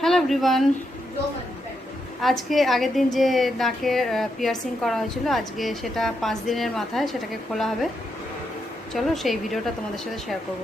Hello everyone, আজকে আগের দিন যে নাকের পিয়ার্সিং করা হয়েছিল, আজকে সেটা 5 দিনের মাথায় সেটাকে খোলা হবে। চলো সেই ভিডিওটা তোমাদের সাথে শেয়ার করব।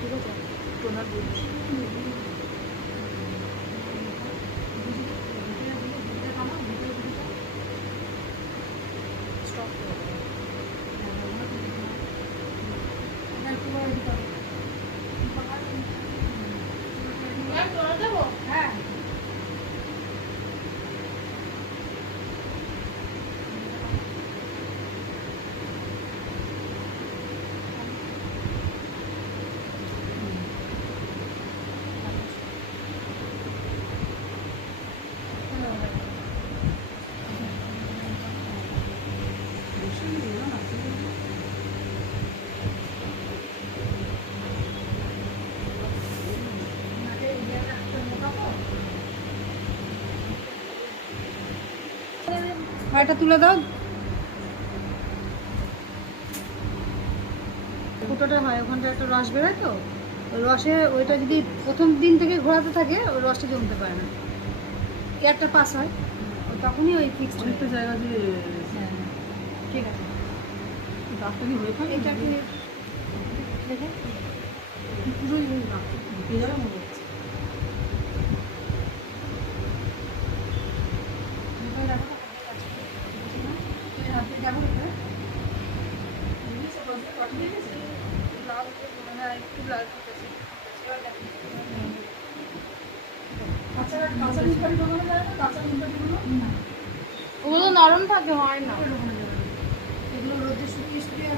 ঠিক আছে, টোনার বলছি। হ্যাঁ, এটা তুলে দাও। ফুটোটা হয়, ওখানটা একটা রস বেরোয়, তো ওই রসে ওইটা যদি প্রথম দিন থেকে ঘোরাতে থাকে, ওই রসটা জমতে পারে না, একটা পাস হয়, তখনই ওই ফিক্সড একটা জায়গা দিয়ে। হ্যাঁ, ঠিক আছে। ডাক্তার কি হয়ে থাকে এটাকে দেখে পুরোই ঢুকে যাবে মনে হচ্ছে। ওগুলো নরম থাকে, হয় না। এগুলো রোদে শুকিয়ে শুকিয়ে